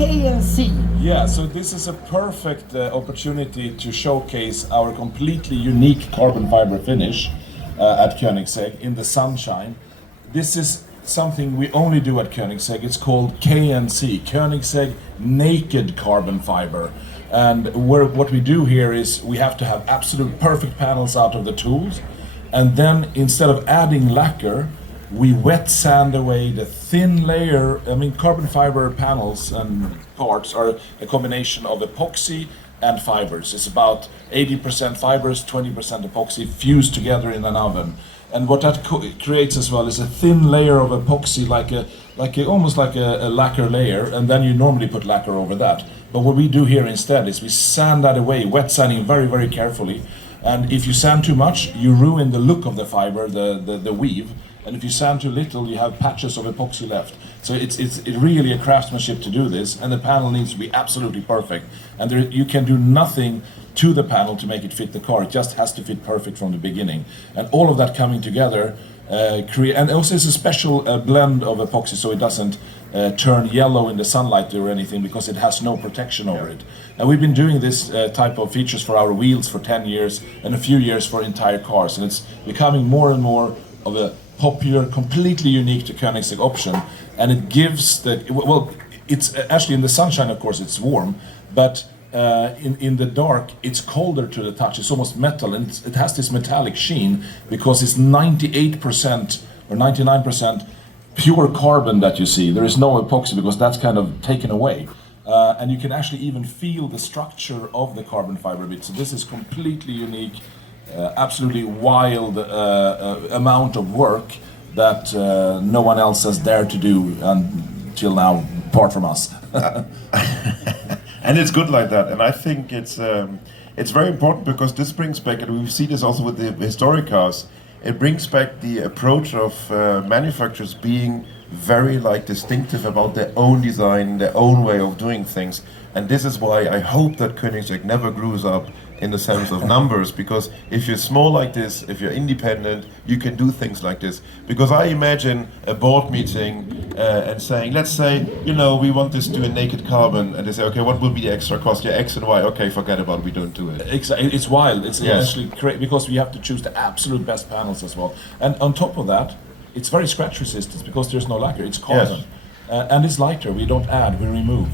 KNC. Yeah, so this is a perfect opportunity to showcase our completely unique carbon fiber finish at Koenigsegg in the sunshine. This is something we only do at Koenigsegg. It's called KNC, Koenigsegg Naked Carbon Fiber. And what we do here is we have to have absolute perfect panels out of the tools, and then instead of adding lacquer, we wet sand away the thin layer. I mean, carbon fiber panels and parts are a combination of epoxy and fibers. It's about 80% fibers, 20% epoxy fused together in an oven. And what that creates as well is a thin layer of epoxy, almost like a lacquer layer, and then you normally put lacquer over that. But what we do here instead is we sand that away, wet sanding very, very carefully. And if you sand too much, you ruin the look of the fiber, the weave. And if you sand too little, you have patches of epoxy left. So it's really a craftsmanship to do this, and the panel needs to be absolutely perfect. And you can do nothing to the panel to make it fit the car. It just has to fit perfect from the beginning. And all of that coming together, and also it's a special blend of epoxy, so it doesn't turn yellow in the sunlight or anything, because it has no protection over it. And we've been doing this type of features for our wheels for 10 years and a few years for entire cars, and it's becoming more and more of a popular, completely unique to Koenigsegg option. And it gives it's actually in the sunshine, of course, it's warm, but in the dark, it's colder to the touch. It's almost metal, and it has this metallic sheen because it's 98% or 99% pure carbon that you see. There is no epoxy because that's kind of taken away. And you can actually even feel the structure of the carbon fiber bit. So this is completely unique, absolutely wild amount of work that no one else has dared to do until now, apart from us. And it's good like that, and I think it's very important because this brings back, and we see this also with the historic cars, it brings back the approach of manufacturers being very distinctive about their own design, their own way of doing things. And this is why I hope that Koenigsegg never grows up in the sense of numbers, because if you're small like this, if you're independent, you can do things like this. Because I imagine a board meeting and saying, let's say, we want this to do a naked carbon, and they say, okay, what will be the extra cost? Yeah, X and Y. Okay, forget about it, we don't do it. It's wild. It's actually great because we have to choose the absolute best panels as well. And on top of that, it's very scratch resistant because there's no lacquer. It's carbon. Yes. And it's lighter. We don't add, we remove.